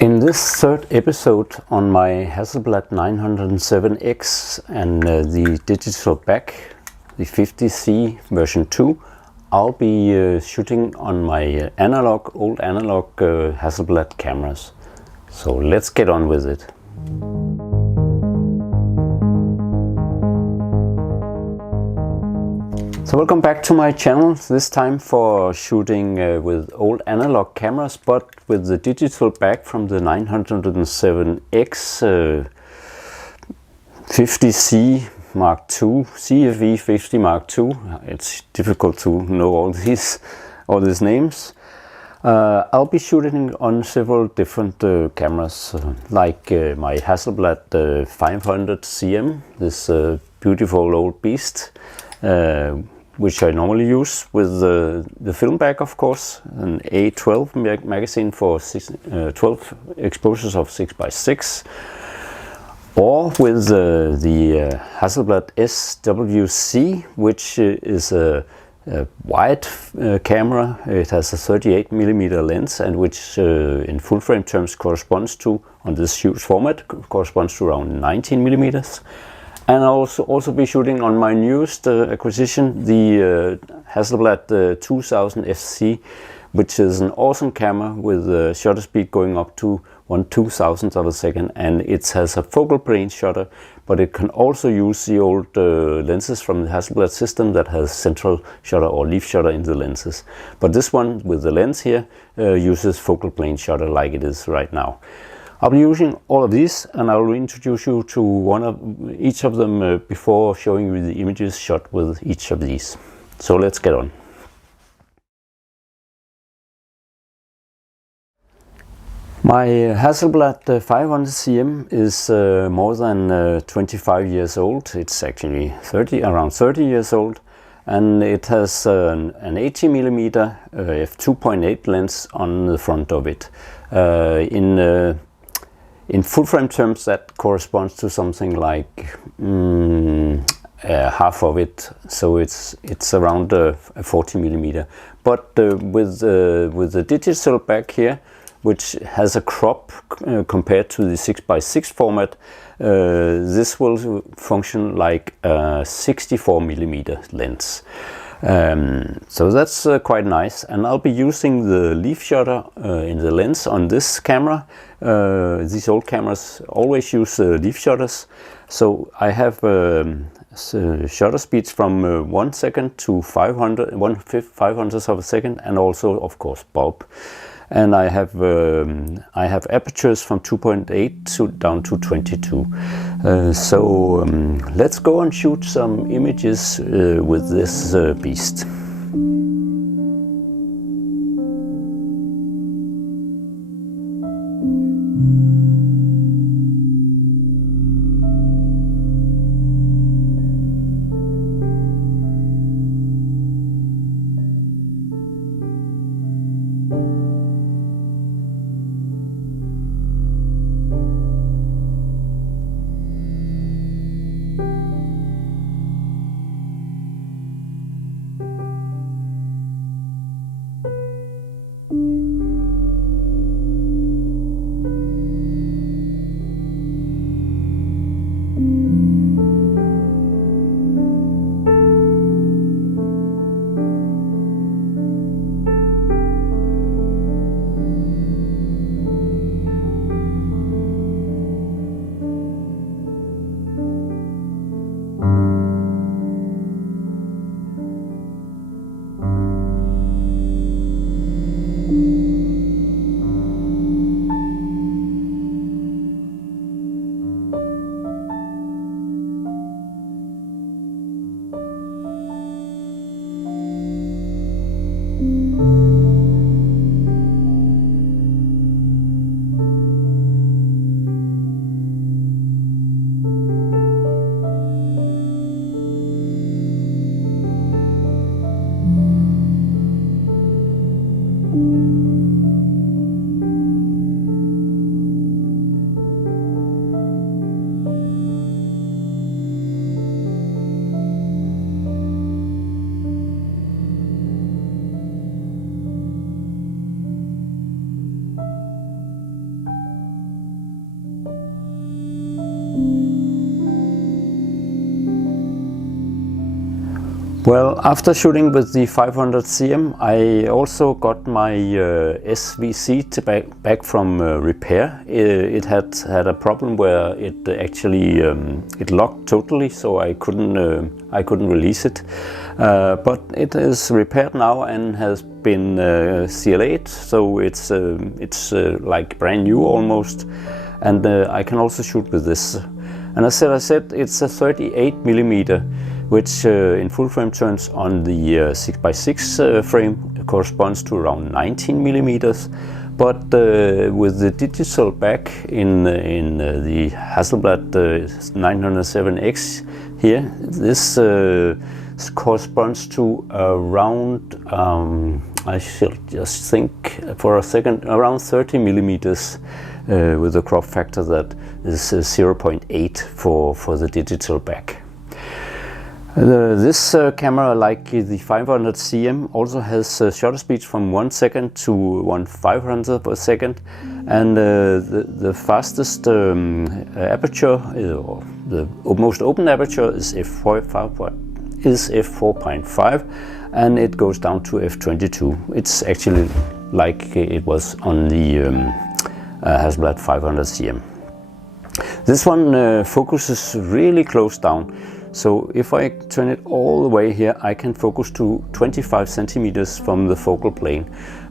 In this third episode on my Hasselblad 907X and the digital back, the 50C version 2, I'll be shooting on my old analog Hasselblad cameras. So let's get on with it. So welcome back to my channel, this time for shooting with old analog cameras, but with the digital back from the 907X 50C Mark II, CFV 50 Mark II. It's difficult to know all these names. I'll be shooting on several different cameras, like my Hasselblad 500 CM, this beautiful old beast. Which I normally use with the film bag, of course, an A12 magazine for 12 exposures of 6x6, or with the Hasselblad SWC, which is a wide camera. It has a 38mm lens, and which in full frame terms corresponds to, on this huge format, corresponds to around 19mm. And I'll also be shooting on my newest acquisition, the Hasselblad 2000 FC, which is an awesome camera with a shutter speed going up to 1/2000th of a second, and it has a focal plane shutter, but it can also use the old lenses from the Hasselblad system that has central shutter or leaf shutter in the lenses. But this one with the lens here uses focal plane shutter like it is right now. I'll be using all of these, and I'll introduce you to each of them before showing you the images shot with each of these. So let's get on. My Hasselblad 500 CM is more than 25 years old. It's actually around 30 years old, and it has an 80mm f2.8 lens on the front of it. In full frame terms, that corresponds to something like half of it, so it's around 40mm. But with the digital back here, which has a crop compared to the 6x6 format, this will function like a 64mm lens. So that's quite nice, and I'll be using the leaf shutter in the lens on this camera. These old cameras always use leaf shutters, so I have shutter speeds from 1 second to 1/500th of a second, and also of course bulb. And I have apertures from 2.8 down to 22. So let's go and shoot some images with this beast. Well, after shooting with the 500 cm, I also got my SWC back from repair. It had a problem where it actually it locked totally, so I couldn't release it. But it is repaired now and has been CLA'd, so it's like brand new almost. And I can also shoot with this. And as I said, it's a 38 millimeter, which in full frame terms on the 6x6 frame corresponds to around 19 millimeters. But with the digital back in the Hasselblad 907X here, this corresponds to around, I shall just think for a second, around 30 millimeters with a crop factor that is 0.8 for the digital back. This camera, like the 500 cm, also has shutter speeds from 1 second to 1/500th of a second, and the fastest aperture, or the most open aperture, is f4.5, and it goes down to f22. It's actually like it was on the Hasselblad 500 cm. This one focuses really close down. So if I turn it all the way here, I can focus to 25 centimeters from the focal plane.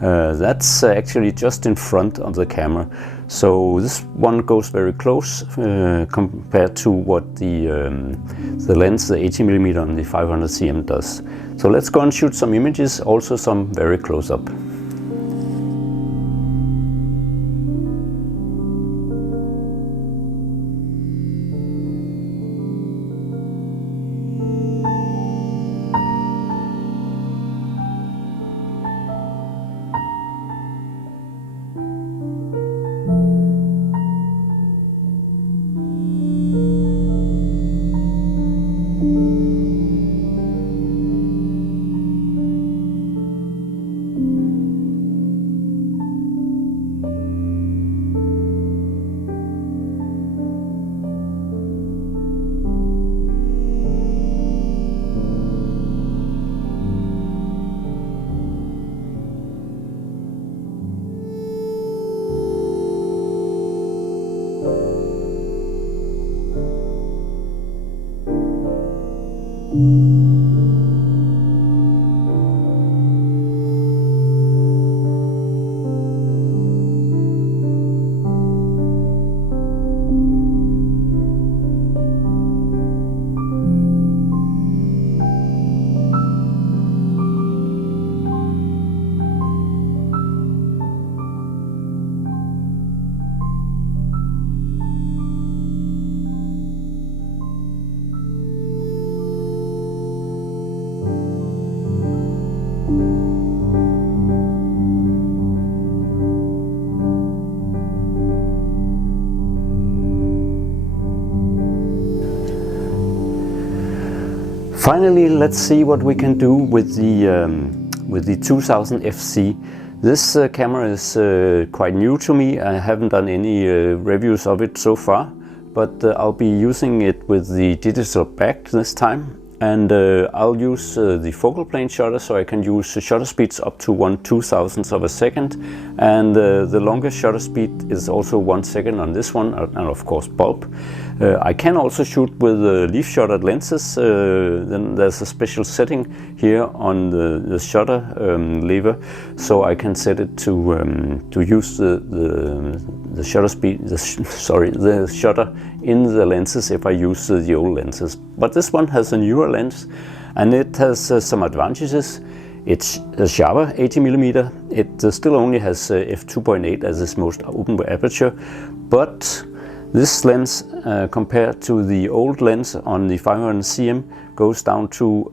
That's actually just in front of the camera. So this one goes very close compared to what the lens, the 80 millimeter on the 500 cm does. So let's go and shoot some images, also some very close up. Finally, let's see what we can do with the 2000 FC. This camera is quite new to me. I haven't done any reviews of it so far, but I'll be using it with the digital back this time. And I'll use the focal plane shutter, so I can use shutter speeds up to 1/2000th of a second. And the longest shutter speed is also 1 second on this one, and of course bulb. I can also shoot with leaf shuttered lenses. Then there's a special setting here on the shutter lever, so I can set it to use the shutter speed, the shutter in the lenses if I use the old lenses. But this one has a newer lens, and it has some advantages. It's a sharper 80 millimeter. It still only has f2.8 as its most open aperture, but this lens, compared to the old lens on the 500 cm, goes down to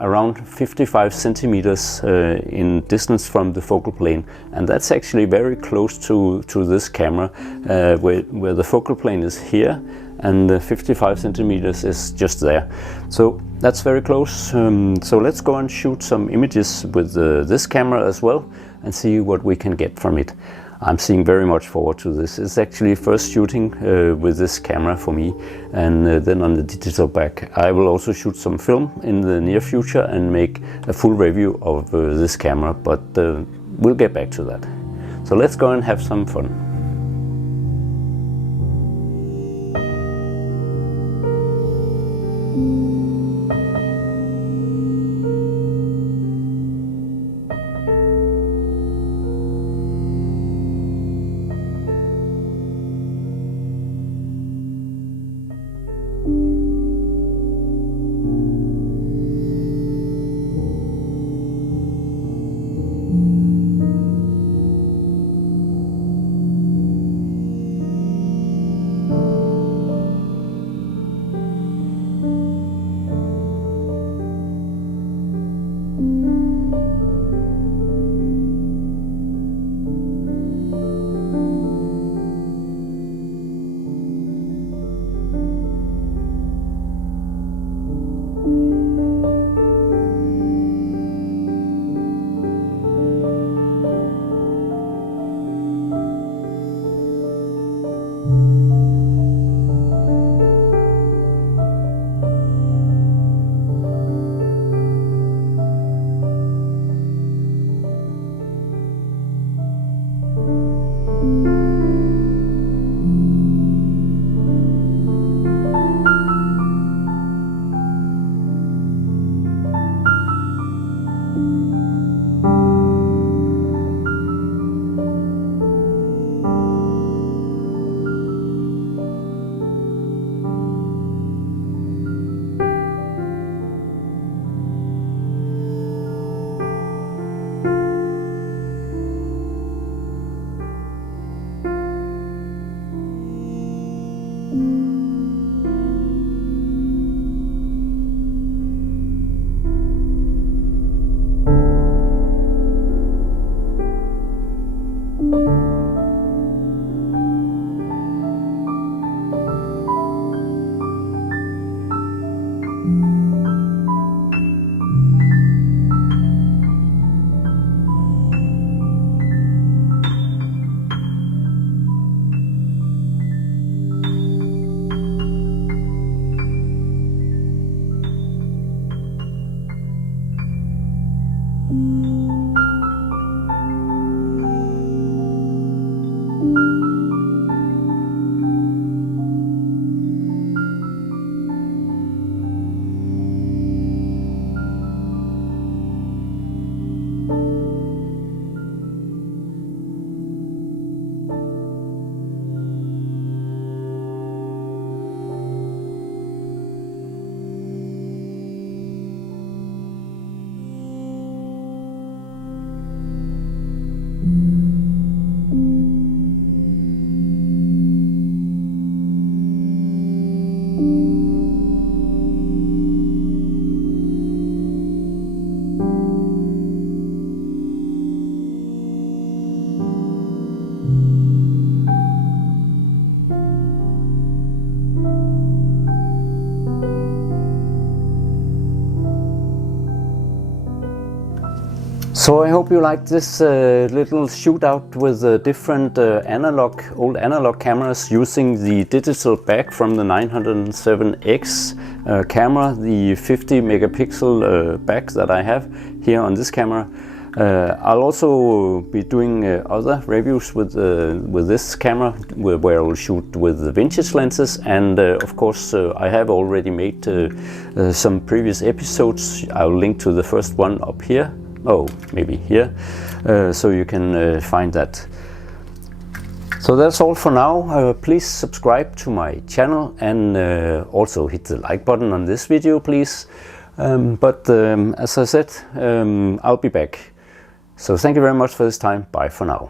around 55 centimeters in distance from the focal plane, and that's actually very close to this camera, where the focal plane is here and the 55 centimeters is just there. So that's very close. So let's go and shoot some images with this camera as well and see what we can get from it. I'm seeing very much forward to this. It's actually first shooting with this camera for me, and then on the digital back. I will also shoot some film in the near future and make a full review of this camera, but we'll get back to that. So let's go and have some fun. So I hope you liked this little shootout with different old analog cameras using the digital back from the 907X camera, the 50 megapixel back that I have here on this camera. I'll also be doing other reviews with this camera where I'll shoot with the vintage lenses, and of course I have already made some previous episodes. I'll link to the first one up here. Oh, maybe here, so you can find that. So that's all for now. Please subscribe to my channel and also hit the like button on this video, please. As I said, I'll be back. So thank you very much for this time. Bye for now.